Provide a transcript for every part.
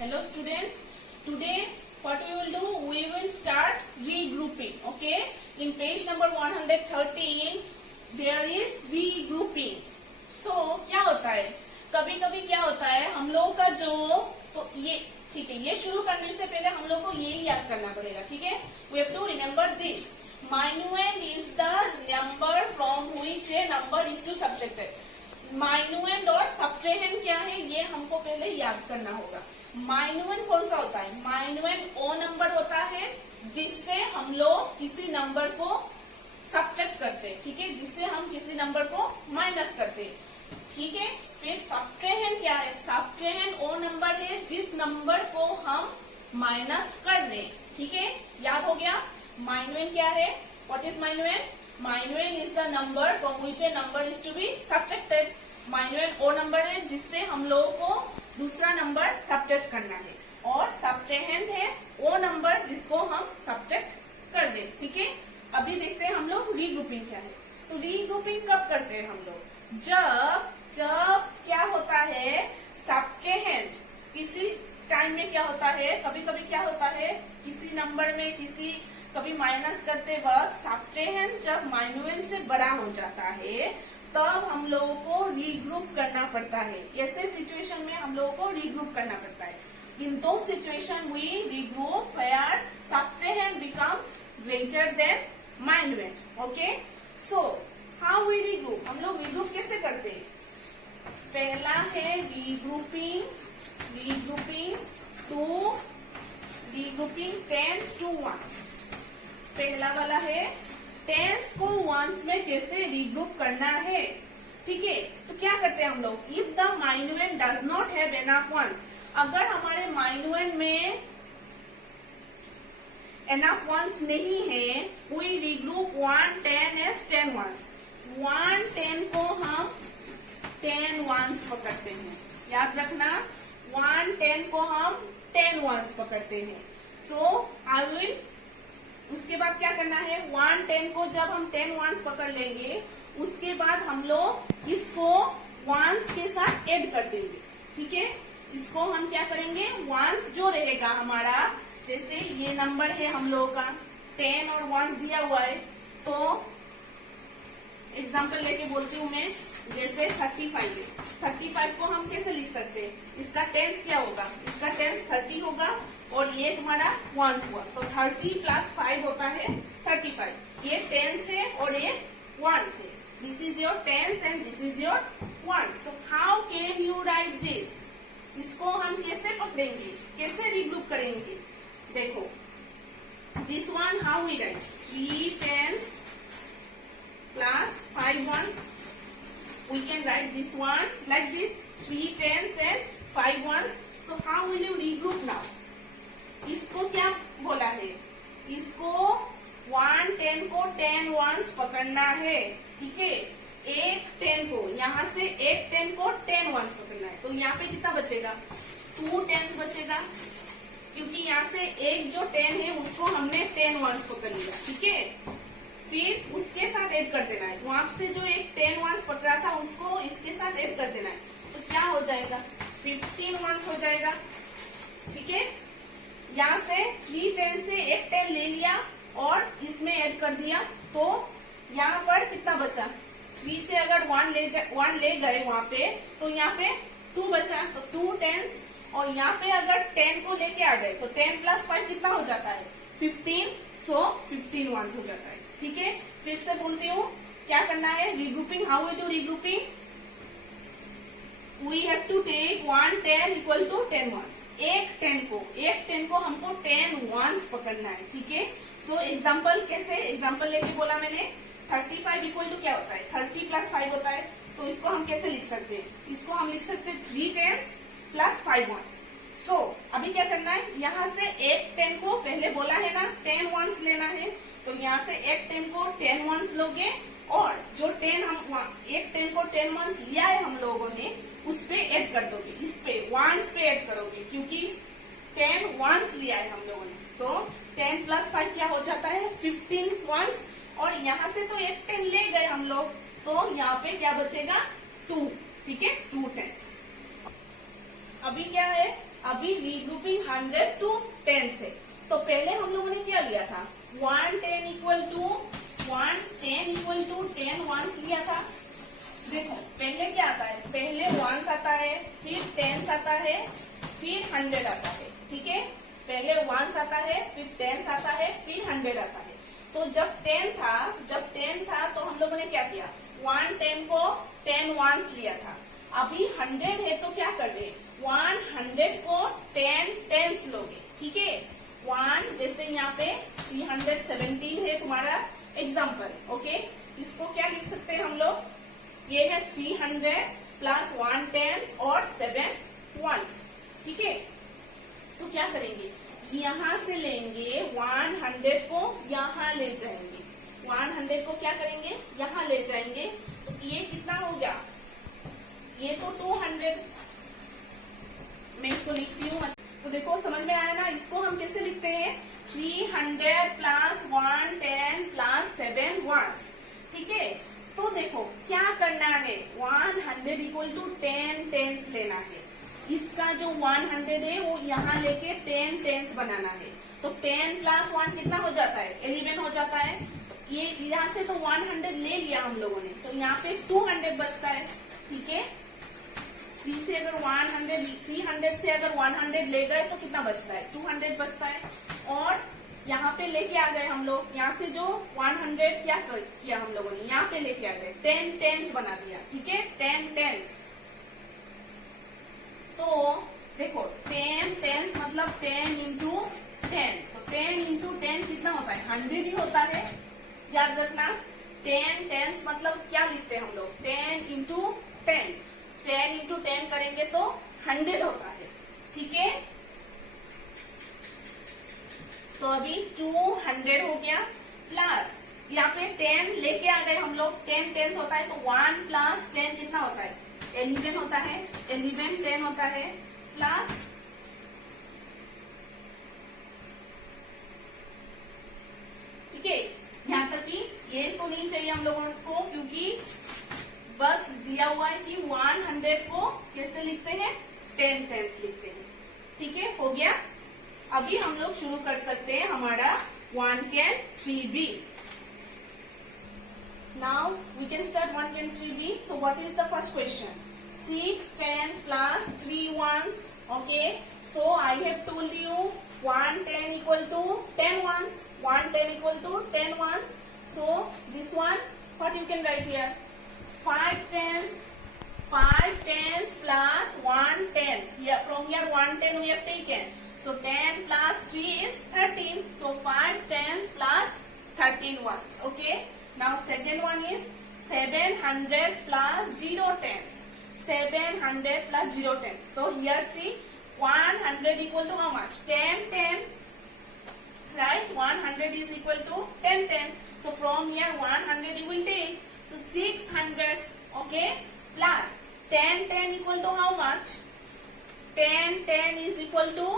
Hello students, today what we will do, we will start regrouping. Okay, in page number 113 there is regrouping. So क्या होता है, कभी कभी क्या होता है हम लोगों का जो, तो ये ठीक है, ये शुरू करने से पहले हम लोग को ये याद करना पड़ेगा. ठीक है, we have to remember this. Minuend is the number from which a number is to subtracted. माइनुएंड और सब्ट्रेहेंड क्या है ये हमको पहले याद करना होगा. माइनुएंड कौन सा होता है? माइनुएंड वो नंबर होता है जिससे हम लोग किसी नंबर को सब्ट्रैक्ट करते हैं. ठीक है, जिससे हम किसी नंबर को माइनस करते हैं. ठीक है, फिर सब्ट्रेहेंड क्या है? सब्ट्रेहेंड वो नंबर है जिस नंबर को हम माइनस कर रहे. ठीक है, याद हो गया. माइनुएंड क्या है? What is minuend? Minuend is the number from which a number is to be subtracted. Minuend वो नंबर है जिससे हम लोगों को दूसरा नंबर सब्ट्रैक्ट करना है, और सब्ट्रेहेंड है वो नंबर जिसको हम सब्ट्रैक्ट कर दे. ठीक है, अभी देखते हैं हम लोग रीग्रुपिंग क्या है. तो रीग्रुपिंग कब करते हैं हम लोग? जब क्या होता है, सब्ट्रेहेंड किसी टाइम में क्या होता है, कभी कभी क्या होता है किसी नंबर में कभी माइनस करते वक्त सब्ट्रेहेंड जब माइनुएंड से बड़ा हो जाता है तब हम लोगों को रीग्रुप करना पड़ता है. ऐसे सिचुएशन में हम लोगों को रीग्रुप करना पड़ता है. इन दो situation we regroup where subtrahend becomes greater than minuend. Okay, so how we regroup? हम लोग रीग्रुप कैसे करते हैं? पहला है रीग्रुपिंग टेंस टू वंस. पहला वाला है टेंस को वंस में कैसे रीग्रुप करना है. ठीक है, तो क्या करते हैं हम लोग? If the minuend does not have enough ones, अगर हमारे माइनुएंड में एनफ वंस नहीं है, वी रीग्रुप 1 10 एज 10 वंस. 1 10 को हम 10 वंस पकड़ते हैं. याद रखना, 1 10 को हम 10 वंस पकड़ते हैं. सो आई विल, उसके बाद क्या करना है, 1 10 को जब हम 10 वंस पकड़ लेंगे उसके बाद हम लोग इसको वंस के साथ ऐड कर देंगे. ठीक है, इसको हम क्या करेंगे, वंस जो रहेगा हमारा, जैसे ये नंबर है हम लोगों का 10 और 1 दिया हुआ है, तो एग्जाम्पल लेके बोलती हूँ मैं, जैसे 35 है. 35 को हम कैसे लिख सकते हैं? इसका टेंस क्या होगा? इसका टेंस 30 होगा और ये तुम्हारा 1 हुआ, तो 30 प्लस 5 होता है 35. ये टेंस है और ये 1 है. This is your tense and this is your 1. So how can you write this? इसको हम कैसे पकड़ेंगे, कैसे रीग्रुप करेंगे? देखो, this one how we write? 3 10s plus 5 ones. We can write this one like this, 3 10s and 5 ones. So how will you regroup now? इसको क्या बोला है? इसको 1 10 को 10 ones पकड़ना है. ठीक है, एक 10 को, यहाँ से एक 10 को 10 ones पकड़ना है. तो यहाँ पे कितना बचेगा? 2 10s बचेगा, क्योंकि यहाँ से एक जो 10 है उसको हमने 10 ones पकड़ लिया. ठीक है, फिर उसके साथ ऐड कर देना है. वहां से जो एक 10 वंस पकड़ा था उसको इसके साथ ऐड कर देना है. तो क्या हो जाएगा? 15 वंस हो जाएगा. ठीक है, यहाँ से 3 10 से एक 10 ले लिया और इसमें ऐड कर दिया, तो यहाँ पर कितना बचा? 3 से अगर 1 ले गए वहां पे, तो यहाँ पे 2 बचा, तो 2 10s, और यहाँ पे अगर 10 को लेके आ गए तो 10 प्लस 5 कितना हो जाता है? 15. सो 15 वंस हो जाता है. ठीक है, फिर से बोलती हूँ क्या करना है. Regrouping, how we do regrouping? We have to take 1 10 equal to 10 ones. एक 10 को हमको 10 वंस पकड़ना है. ठीक है, सो एग्जाम्पल कैसे, एग्जाम्पल लेके बोला मैंने, 35 इक्वल टू क्या होता है? 30 प्लस 5 होता है. तो इसको हम कैसे लिख सकते हैं? इसको हम लिख सकते हैं 3 10s प्लस 5 वंस. सो अभी क्या करना है, यहाँ से एक 10 को, पहले बोला है ना 10 वंस लेना है, तो यहाँ से एक 10 को 10 वंस लोगे, और जो 10 हम एक 10 को 10 वंस लिया है हम लोगों ने, उस पे ऐड कर दोगे, इस पे वंस पे ऐड करोगे, क्योंकि 10 वंस लिया है हम लोगों ने. सो 10 प्लस 5 क्या हो जाता है? 15 वंस. और यहाँ से तो एक 10 ले गए हम लोग, तो यहाँ पे क्या बचेगा? 2. ठीक है, 2 10s. अभी क्या है, अब अभी रीग्रुपिंग 100 to 10 से। तो पहले हम लोगों ने क्या लिया था, 110 इक्वल टू 10 वंस लिया था। देखो पहले क्या आता है, पहले वंस आता है, फिर टेंस आता है, फिर 100 आता है। ठीक है, पहले वंस आता है, फिर टेंस आता है, फिर 100 आता है। तो जब 10 था तो हम लोगों ने क्या किया, 110 को 10 वंस लिया था। अभी 100 है तो क्या कर रहे, 100 को 10 टेंस लोगे। ठीक है, 1 जैसे यहाँ पे 317 है तुम्हारा एग्जाम्पल। ओके, इसको क्या लिख सकते हैं हम लोग, ये है 300 प्लस 1 टेंस और 7 वंस। ठीक है, तो क्या करेंगे, यहाँ से लेंगे 100 को यहाँ ले जाएंगे, 100 को क्या करेंगे, यहाँ ले जाएंगे। तो ये कितना हो गया, ये तो 200, मैं इसको लिखती हूँ। तो देखो समझ में आया ना, इसको हम कैसे लिखते हैं, 300 प्लस 110 प्लस 7 वंस। ठीक है, तो देखो क्या करना है, 100 इक्वल टू 10 टेंस लेना है। इसका जो 100 है वो यहाँ लेके 10 टेंस बनाना है। तो 10 प्लस 1 कितना हो जाता है, 11 हो जाता है। ये यहाँ से तो 100 ले लिया हम लोगों ने, तो यहाँ पे 200 बचता है। ठीक है, 300 से अगर 100 ले गए तो कितना बचता है, 200 बचता है। और यहाँ पे लेके आ गए हम लोग, यहाँ से जो 100 क्या किया हम लोगों ने, यहाँ पे लेके आ गए 10 टेंस बना दिया। ठीक है, 10 टेंस। तो देखो 10 टेंस मतलब 10 इंटू 10, तो 10 इंटू 10 कितना होता है, 100 ही होता है। याद रखना, 10 टेंस मतलब क्या लिखते हैं हम लोग, 10 इंटू 10, 10 इंटू 10 करेंगे तो 100 होता है। ठीक है, तो अभी 200 हो गया, प्लस यहाँ पे 10 लेके आ गए हम लोग, 10 टेंस होता है, तो 1 प्लस 10 कितना होता है, 11 होता है, 11 10 होता है, प्लस ठीक है। यहाँ तक कि ये तो नहीं चाहिए हम लोगों को, क्योंकि बस दिया हुआ है कि 100 को कैसे लिखते हैं, 10 टेंस लिखते हैं। ठीक है, हो गया। अभी हम लोग शुरू कर सकते हैं हमारा 1 can 3b। Now we can start 1 can 3b. So what is the first question? 6 tens plus 3 ones. Okay. So I have told you 110 equal to 10 ones. 110 equal to 10 ones. So this one, what you can write here? 5 tens plus 1 10. Here from here 110 we have taken. So 10 plus 3 is 13. So 5 tens plus 13 ones. Okay. Now second one is 700 plus 0 tens. 700 plus 0 tens. So here see 100 equal to how much? 10 10. Right? 100 is equal to 10 10. So from here 100 you will take. So 600. Okay. Plus 10 10 equal to how much? 10 10 is equal to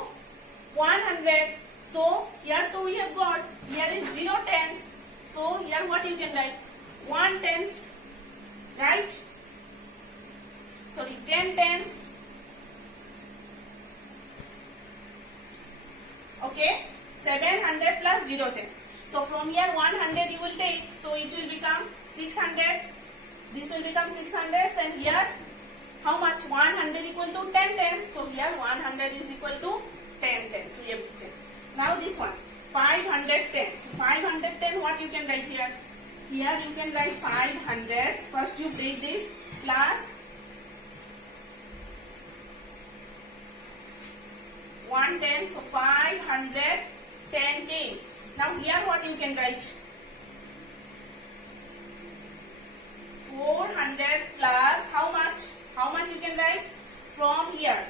100. So here too we have got, here is 0 tens. So here what you can write? 1 tens. Right? Sorry, 10 tens. Okay? 700 plus 0 tens. So from here 100 you will take. So it will become 600. This will become 600, and here how much? 100 equal to 10 tens. So here 100 is equal to 10 tens. So you have written. Now this one, 510. So 510, what you can write here? Here you can write 500. First you take this plus 110. So 510 came. Now here what you can write? 400 plus how much? How much you can write? From here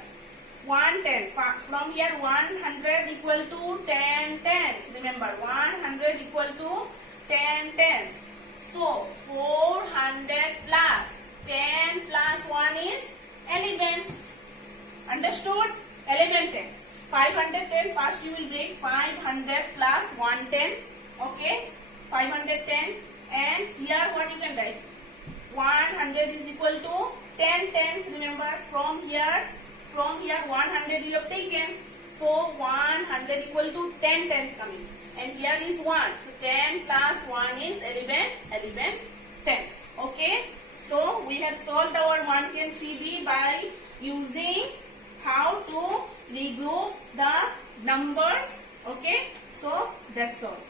110. From here 100 equal to 10 tens. Remember 100 equal to 10 tens. So 400 plus 10 plus 1 is 11. Understood? 11 tens. 510. First you will break 500 plus 110. Okay. 510. And here what you can write? 100 is equal to 10 tens. Remember from here 100 you have taken. that equal to 10 tens coming. And here is 1. So 10 plus 1 is 11 tens. Okay. So we have solved our 1K3B by using how to regroup the numbers. Okay. So that's all.